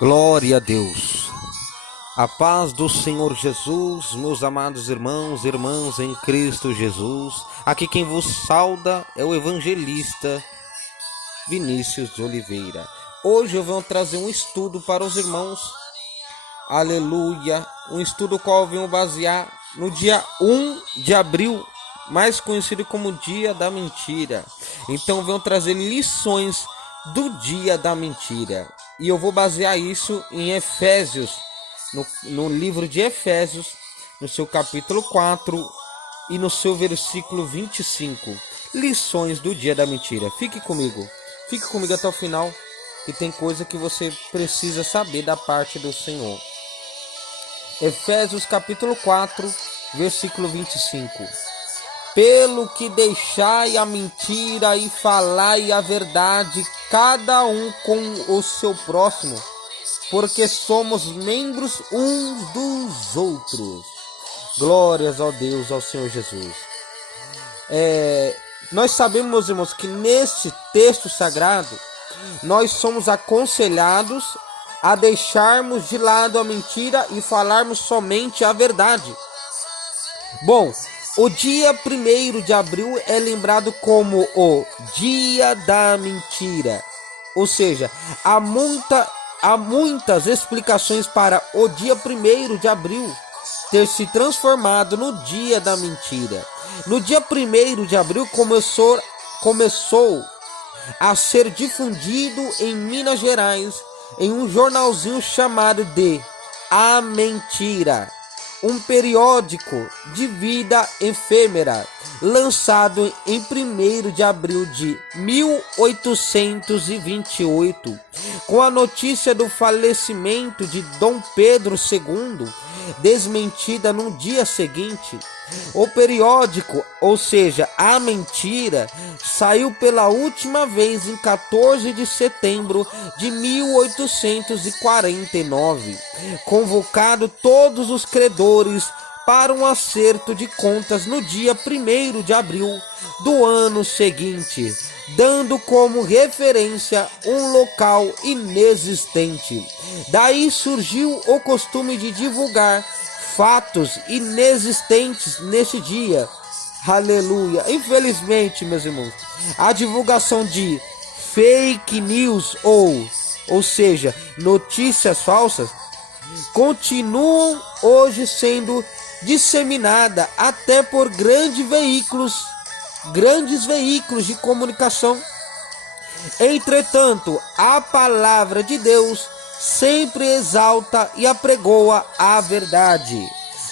Glória a Deus. A paz do Senhor Jesus, meus amados irmãos e irmãs em Cristo Jesus. Aqui quem vos sauda é o evangelista Vinícius de Oliveira. Hoje eu venho trazer um estudo para os irmãos. Aleluia. Um estudo qual eu venho basear no dia 1 de abril, mais conhecido como Dia da Mentira. Então eu venho trazer lições do Dia da Mentira. E eu vou basear isso em Efésios, no livro de Efésios, no seu capítulo 4 e no seu versículo 25. Lições do Dia da Mentira. Fique comigo até o final, que tem coisa que você precisa saber da parte do Senhor. Efésios capítulo 4, versículo 25. Pelo que deixai a mentira e falai a verdade, cada um com o seu próximo, porque somos membros uns dos outros. Glórias ao Deus, ao Senhor Jesus. Nós sabemos, meus irmãos, que nesse texto sagrado, nós somos aconselhados a deixarmos de lado a mentira e falarmos somente a verdade. Bom, o dia 1º de abril é lembrado como o Dia da Mentira. Ou seja, há muitas explicações para o dia 1º de abril ter se transformado no Dia da Mentira. No dia 1º de abril começou a ser difundido em Minas Gerais em um jornalzinho chamado de A Mentira, um periódico de vida efêmera, lançado em 1º de abril de 1828, com a notícia do falecimento de Dom Pedro II, desmentida no dia seguinte. O periódico, ou seja, A Mentira, saiu pela última vez em 14 de setembro de 1849, convocado todos os credores para um acerto de contas no dia 1º de abril do ano seguinte, dando como referência um local inexistente. Daí surgiu o costume de divulgar fatos inexistentes neste dia. Aleluia. Infelizmente, meus irmãos, a divulgação de fake news, ou seja, notícias falsas, continuam hoje sendo disseminada até por grandes veículos de comunicação. Entretanto, a palavra de Deus sempre exalta e apregoa a verdade.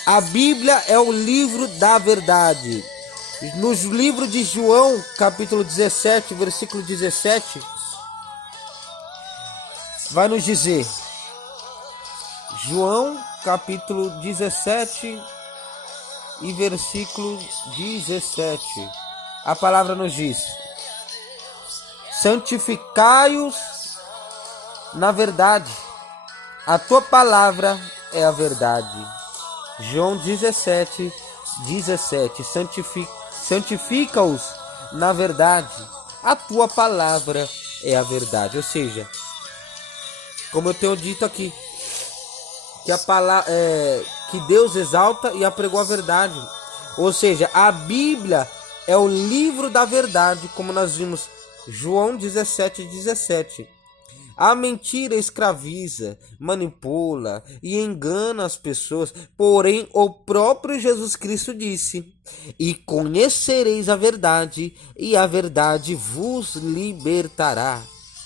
A Bíblia é o livro da verdade. No livro de João, capítulo 17, versículo 17, vai nos dizer, João, capítulo 17 e versículo 17, a palavra nos diz: santificai-os na verdade, a tua palavra é a verdade. João 17, 17, santifica-os na verdade, a tua palavra é a verdade. Ou seja, como eu tenho dito aqui, que que Deus exalta e apregou a verdade. Ou seja, a Bíblia é o livro da verdade, como nós vimos João 17, 17. A mentira escraviza, manipula e engana as pessoas, porém o próprio Jesus Cristo disse: e conhecereis a verdade, e a verdade vos libertará.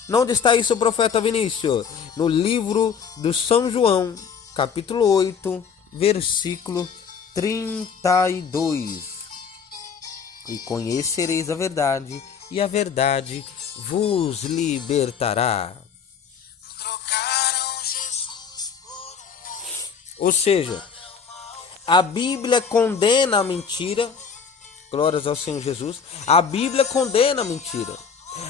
Onde está isso, profeta Vinícius? No livro do São João, capítulo 8, versículo 32. E conhecereis a verdade, e a verdade vos libertará. Ou seja, a Bíblia condena a mentira. Glórias ao Senhor Jesus. A Bíblia condena a mentira.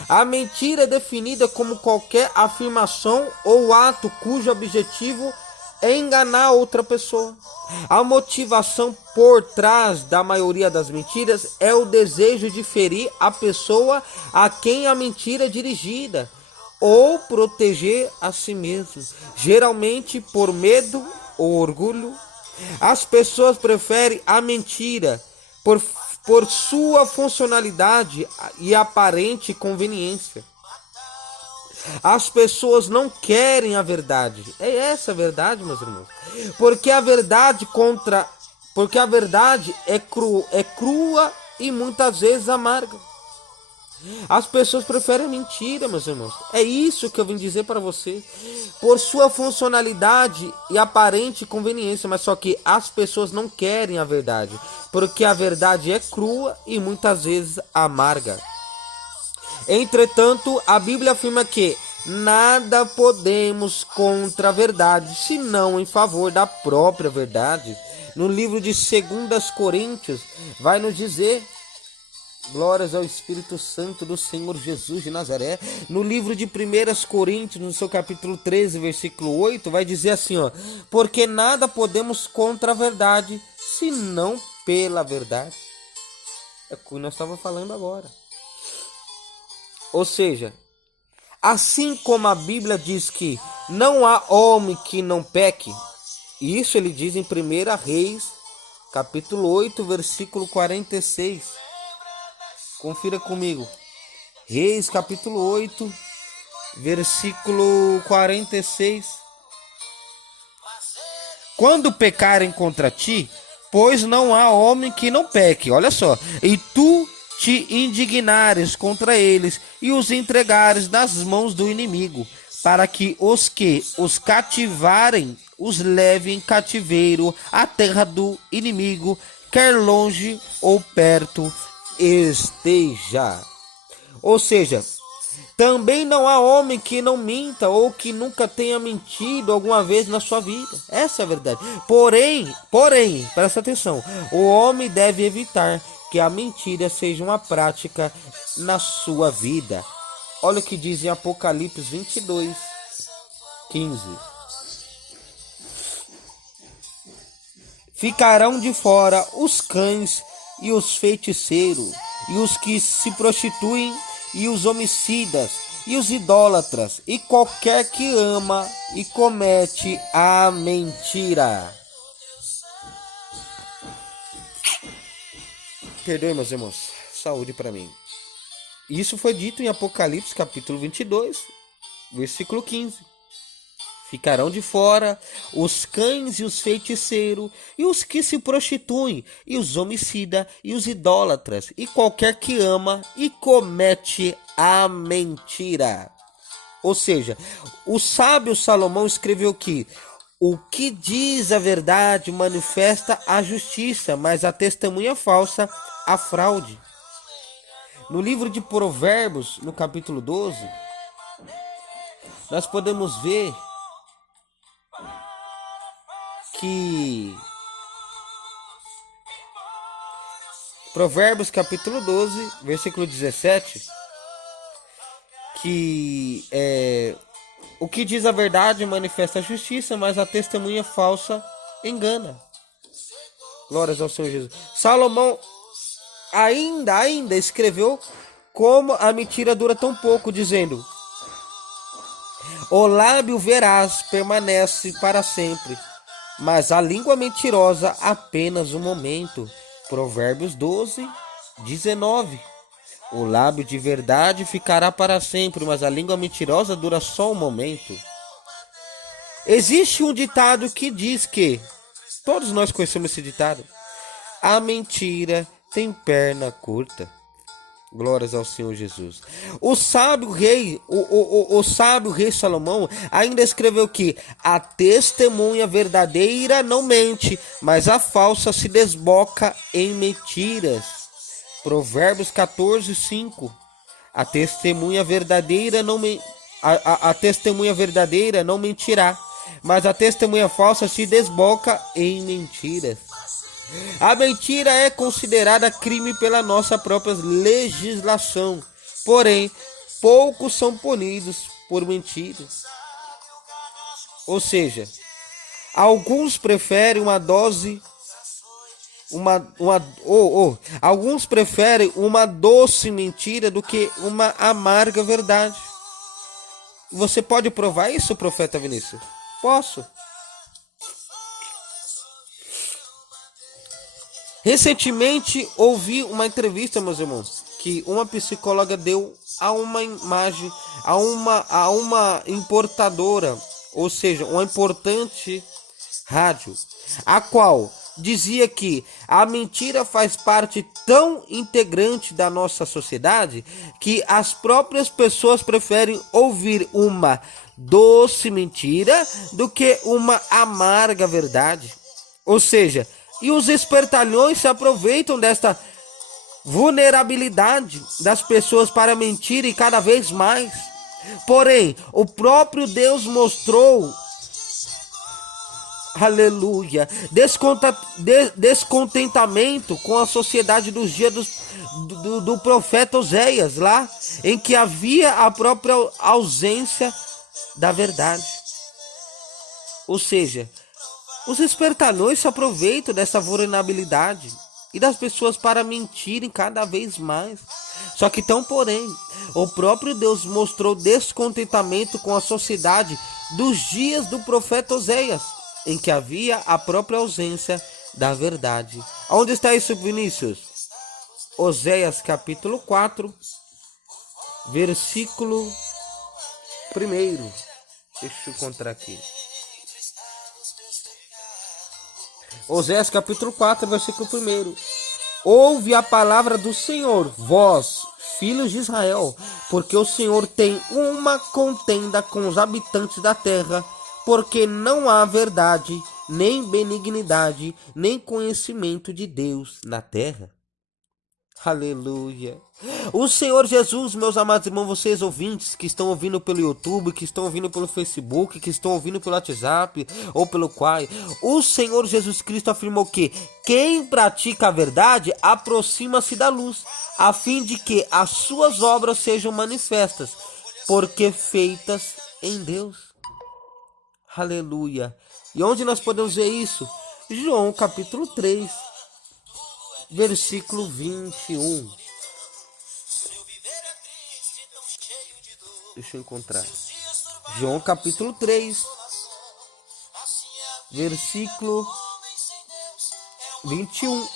A mentira é definida como qualquer afirmação ou ato cujo objetivo é enganar outra pessoa. A motivação por trás da maioria das mentiras é o desejo de ferir a pessoa a quem a mentira é dirigida, ou proteger a si mesmo, geralmente por medo ou orgulho. As pessoas preferem a mentira por sua funcionalidade e aparente conveniência. As pessoas não querem a verdade. É essa a verdade, meus irmãos. Porque a verdade é crua e muitas vezes amarga. As pessoas preferem mentira, meus irmãos. É isso que eu vim dizer para você. Por sua funcionalidade e aparente conveniência, mas só que as pessoas não querem a verdade, porque a verdade é crua e muitas vezes amarga. Entretanto, a Bíblia afirma que nada podemos contra a verdade, senão em favor da própria verdade. No livro de 2 Coríntios, vai nos dizer: glórias ao Espírito Santo do Senhor Jesus de Nazaré. No livro de 1 Coríntios, no seu capítulo 13, versículo 8, vai dizer assim, ó: porque nada podemos contra a verdade, senão pela verdade. É o que nós estávamos falando agora. Ou seja, assim como a Bíblia diz que não há homem que não peque, isso ele diz em 1 Reis, capítulo 8, versículo 46. Confira comigo. Reis, capítulo 8, versículo 46. Quando pecarem contra ti, pois não há homem que não peque. Olha só. E tu te indignares contra eles e os entregares nas mãos do inimigo, para que os cativarem os levem em cativeiro à terra do inimigo, quer longe ou perto esteja. Ou seja, também não há homem que não minta ou que nunca tenha mentido alguma vez na sua vida. Essa é a verdade. Porém, presta atenção, o homem deve evitar que a mentira seja uma prática na sua vida. Olha o que diz em Apocalipse 22, 15. Ficarão de fora os cães e os feiticeiros, e os que se prostituem, e os homicidas, e os idólatras, e qualquer que ama e comete a mentira. Perdoe, meus irmãos, saúde para mim. Isso foi dito em Apocalipse capítulo 22, versículo 15. Ficarão de fora os cães e os feiticeiros, e os que se prostituem, e os homicidas, e os idólatras, e qualquer que ama e comete a mentira. Ou seja, o sábio Salomão escreveu que o que diz a verdade manifesta a justiça, mas a testemunha falsa a fraude. No livro de Provérbios, no capítulo 12, nós podemos ver que Provérbios capítulo 12, versículo 17, que o que diz a verdade manifesta a justiça, mas a testemunha falsa engana. Glórias ao Senhor Jesus. Salomão ainda escreveu como a mentira dura tão pouco, dizendo: o lábio veraz permanece para sempre, mas a língua mentirosa apenas um momento. Provérbios 12, 19. O lábio de verdade ficará para sempre, mas a língua mentirosa dura só um momento. Existe um ditado que diz que, todos nós conhecemos esse ditado: a mentira tem perna curta. Glórias ao Senhor Jesus. O sábio rei Salomão ainda escreveu que a testemunha verdadeira não mente, mas a falsa se desboca em mentiras. Provérbios 14, 5. A testemunha verdadeira não mentirá, mas a testemunha falsa se desboca em mentiras. A mentira é considerada crime pela nossa própria legislação, porém, poucos são punidos por mentiras. Ou seja, alguns preferem alguns preferem uma doce mentira do que uma amarga verdade. Você pode provar isso, profeta Vinícius? Posso. Recentemente ouvi uma entrevista, meus irmãos, que uma psicóloga deu a uma imagem, a uma importadora, ou seja, uma importante rádio, a qual dizia que a mentira faz parte tão integrante da nossa sociedade que as próprias pessoas preferem ouvir uma doce mentira do que uma amarga verdade. Ou seja, e os espertalhões se aproveitam desta vulnerabilidade das pessoas para mentirem cada vez mais. Porém, o próprio Deus mostrou, aleluia, descontentamento com a sociedade dos dias do profeta Oséias, lá em que havia a própria ausência da verdade. Ou seja, os espertalhões se aproveitam dessa vulnerabilidade e das pessoas para mentirem cada vez mais. Só que porém, o próprio Deus mostrou descontentamento com a sociedade dos dias do profeta Oséias, em que havia a própria ausência da verdade. Onde está isso, Vinícius? Oséias capítulo 4, versículo 1. Deixa eu encontrar aqui. Oséias capítulo 4, versículo 1. Ouve a palavra do Senhor, vós, filhos de Israel, porque o Senhor tem uma contenda com os habitantes da terra, porque não há verdade, nem benignidade, nem conhecimento de Deus na terra. Aleluia. O Senhor Jesus, meus amados irmãos, vocês ouvintes que estão ouvindo pelo YouTube, que estão ouvindo pelo Facebook, que estão ouvindo pelo WhatsApp ou pelo Quai, o Senhor Jesus Cristo afirmou que quem pratica a verdade aproxima-se da luz, a fim de que as suas obras sejam manifestas, porque feitas em Deus. Aleluia. E onde nós podemos ver isso? João capítulo 3. Versículo 21. Deixa eu encontrar. João capítulo 3. Versículo 21.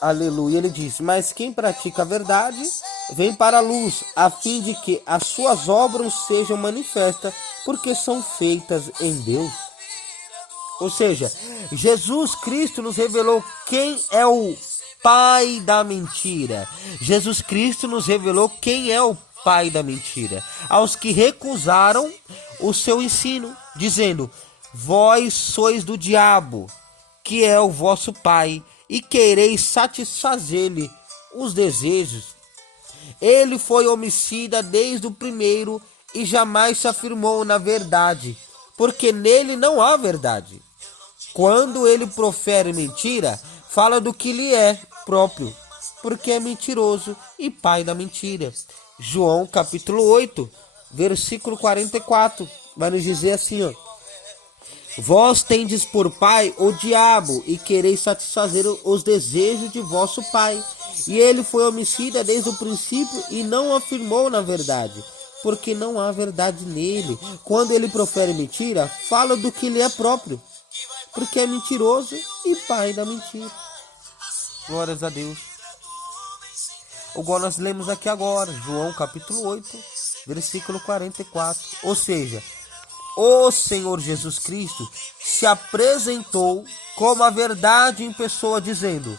Aleluia. Ele diz: mas quem pratica a verdade vem para a luz, a fim de que as suas obras sejam manifestas, porque são feitas em Deus. Ou seja, Jesus Cristo nos revelou quem é o pai da mentira. Jesus Cristo nos revelou quem é o pai da mentira. Aos que recusaram o seu ensino, dizendo: vós sois do diabo, que é o vosso pai, e quereis satisfazer-lhe os desejos. Ele foi homicida desde o primeiro e jamais se afirmou na verdade, porque nele não há verdade. Quando ele profere mentira, fala do que lhe é próprio, porque é mentiroso e pai da mentira. João capítulo 8, versículo 44, vai nos dizer assim, ó: vós tendes por pai o diabo, e quereis satisfazer os desejos de vosso pai. E ele foi homicida desde o princípio e não afirmou na verdade, porque não há verdade nele. Quando ele profere mentira, fala do que lhe é próprio, porque é mentiroso e pai da mentira. Glórias a Deus. Igual nós lemos aqui agora, João capítulo 8, versículo 44. Ou seja, o Senhor Jesus Cristo se apresentou como a verdade em pessoa, dizendo: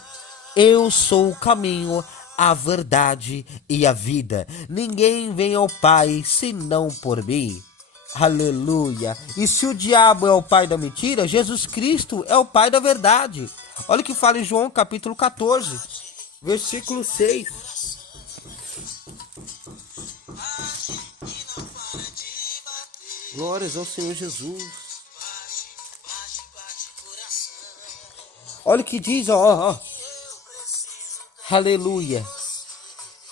eu sou o caminho, a verdade e a vida. Ninguém vem ao Pai senão por mim. Aleluia. E se o diabo é o pai da mentira, Jesus Cristo é o pai da verdade. Olha o que fala em João capítulo 14, versículo 6. Glórias ao Senhor Jesus. Olha o que diz, ó. Aleluia.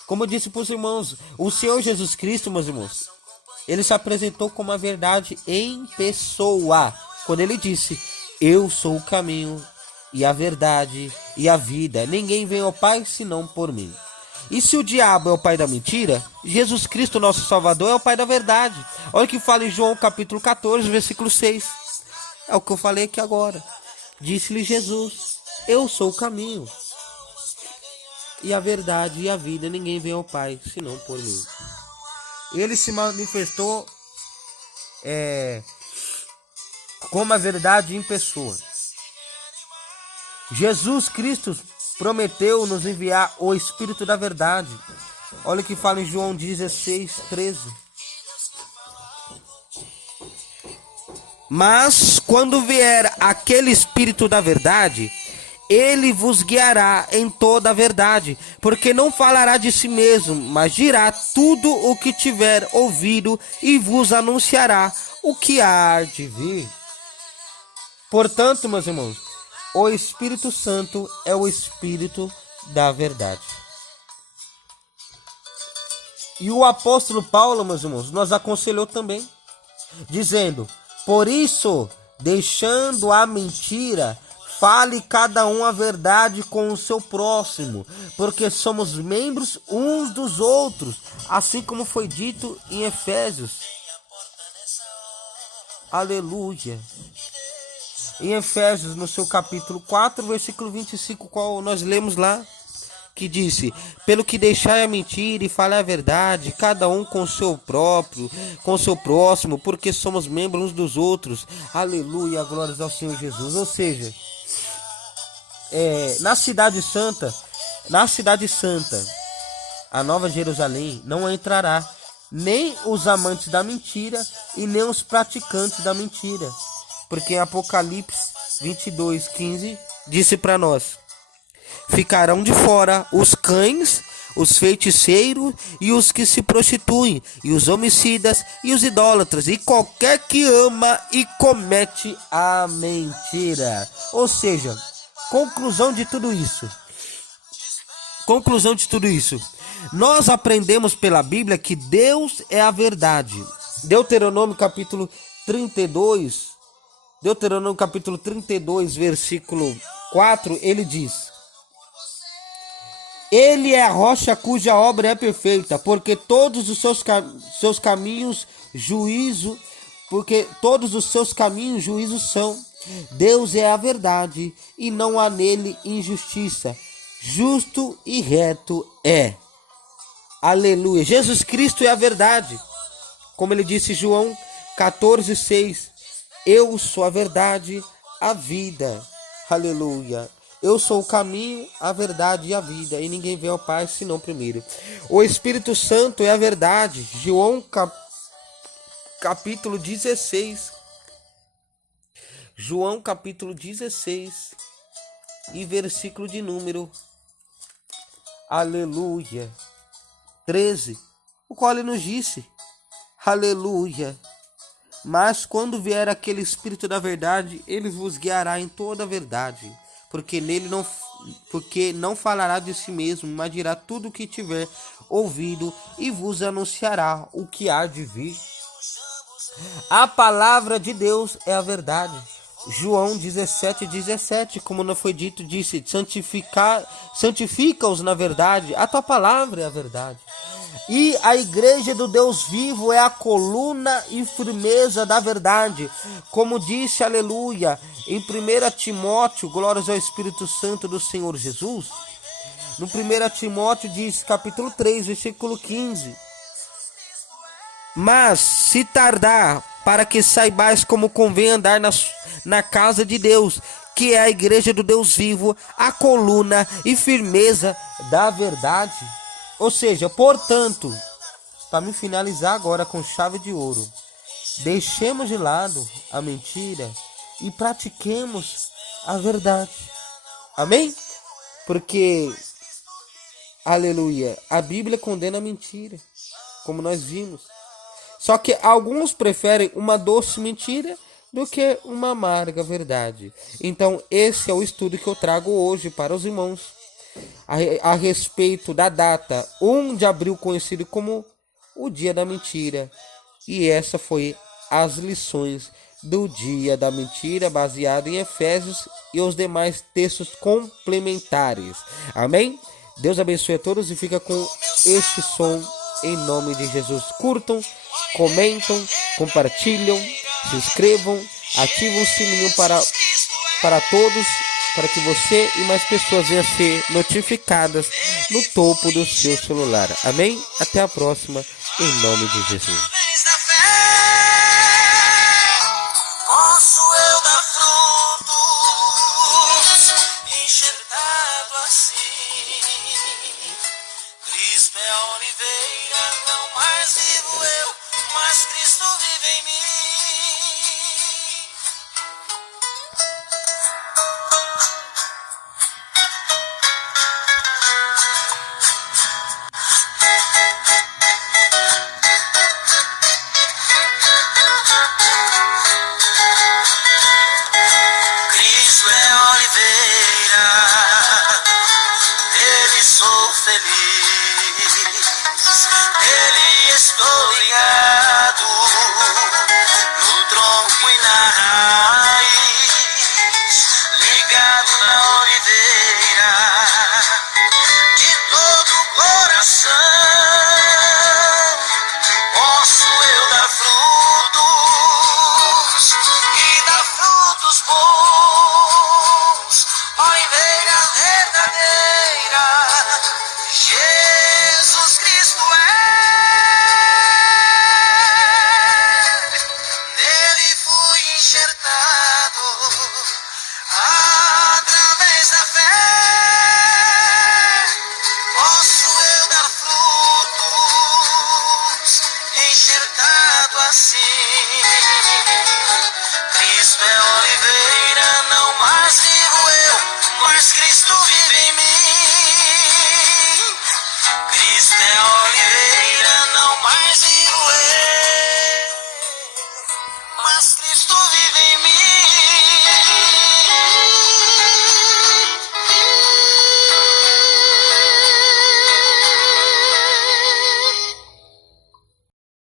Como eu disse para os irmãos, o Senhor Jesus Cristo, meus irmãos, ele se apresentou como a verdade em pessoa, quando ele disse: eu sou o caminho e a verdade e a vida. Ninguém vem ao Pai senão por mim. E se o diabo é o pai da mentira, Jesus Cristo, nosso Salvador, é o pai da verdade. Olha o que fala em João capítulo 14, versículo 6. É o que eu falei aqui agora. Disse-lhe Jesus: eu sou o caminho e a verdade e a vida. Ninguém vem ao Pai senão por mim. Ele se manifestou como a verdade em pessoa. Jesus Cristo prometeu nos enviar o Espírito da verdade. Olha o que fala em João 16, 13. Mas quando vier aquele Espírito da verdade, ele vos guiará em toda a verdade, porque não falará de si mesmo, mas dirá tudo o que tiver ouvido e vos anunciará o que há de vir. Portanto, meus irmãos, o Espírito Santo é o Espírito da verdade. E o apóstolo Paulo, meus irmãos, nos aconselhou também, dizendo: por isso, deixando a mentira, fale cada um a verdade com o seu próximo, porque somos membros uns dos outros, assim como foi dito em Efésios. Aleluia. Em Efésios, no seu capítulo 4, versículo 25, qual nós lemos lá, que disse: pelo que deixai a mentira e fale a verdade, cada um com o seu próximo, porque somos membros uns dos outros. Aleluia, glórias ao Senhor Jesus. Ou seja, na cidade santa, a Nova Jerusalém, não entrará nem os amantes da mentira e nem os praticantes da mentira, porque em Apocalipse 22, 15 disse para nós: ficarão de fora os cães, os feiticeiros e os que se prostituem, e os homicidas e os idólatras, e qualquer que ama e comete a mentira. Ou seja, conclusão de tudo isso, nós aprendemos pela Bíblia que Deus é a verdade. Deuteronômio capítulo 32, versículo 4, ele diz: ele é a rocha cuja obra é perfeita, porque todos os seus caminhos juízo são. Deus é a verdade e não há nele injustiça. Justo e reto é. Aleluia. Jesus Cristo é a verdade. Como ele disse em João 14, 6. Eu sou a verdade, a vida. Aleluia. Eu sou o caminho, a verdade e a vida, e ninguém vem ao Pai senão primeiro. O Espírito Santo é a verdade. João capítulo 16. João capítulo 16 e versículo de número, aleluia, 13, o qual ele nos disse: aleluia. Mas quando vier aquele Espírito da verdade, ele vos guiará em toda a verdade, porque não falará de si mesmo, mas dirá tudo o que tiver ouvido e vos anunciará o que há de vir. A palavra de Deus é a verdade. João 17, 17, como não foi dito, disse: santifica-os na verdade, a tua palavra é a verdade. E a igreja do Deus vivo é a coluna e firmeza da verdade, como disse, aleluia, em 1 Timóteo, glórias ao Espírito Santo do Senhor Jesus. No 1 Timóteo diz, capítulo 3, versículo 15: mas se tardar, para que saibais como convém andar na casa de Deus, que é a igreja do Deus vivo, a coluna e firmeza da verdade. Ou seja, portanto, para me finalizar agora com chave de ouro, deixemos de lado a mentira e pratiquemos a verdade. Amém? Porque, aleluia, a Bíblia condena a mentira, como nós vimos. Só que alguns preferem uma doce mentira do que uma amarga verdade. Então, esse é o estudo que eu trago hoje para os irmãos a respeito da data 1 de abril, conhecido como o dia da mentira. E essa foi as lições do dia da mentira, baseado em Efésios e os demais textos complementares. Amém? Deus abençoe a todos e fica com este som em nome de Jesus. Curtam, comentam, compartilham, se inscrevam, ativem o sininho para todos, para que você e mais pessoas venham a ser notificadas no topo do seu celular. Amém? Até a próxima, em nome de Jesus. Cristo é a oliveira, não mais vivo eu, mas Cristo vive em mim. Cristo é a oliveira, nele sou feliz, nele estou ligado.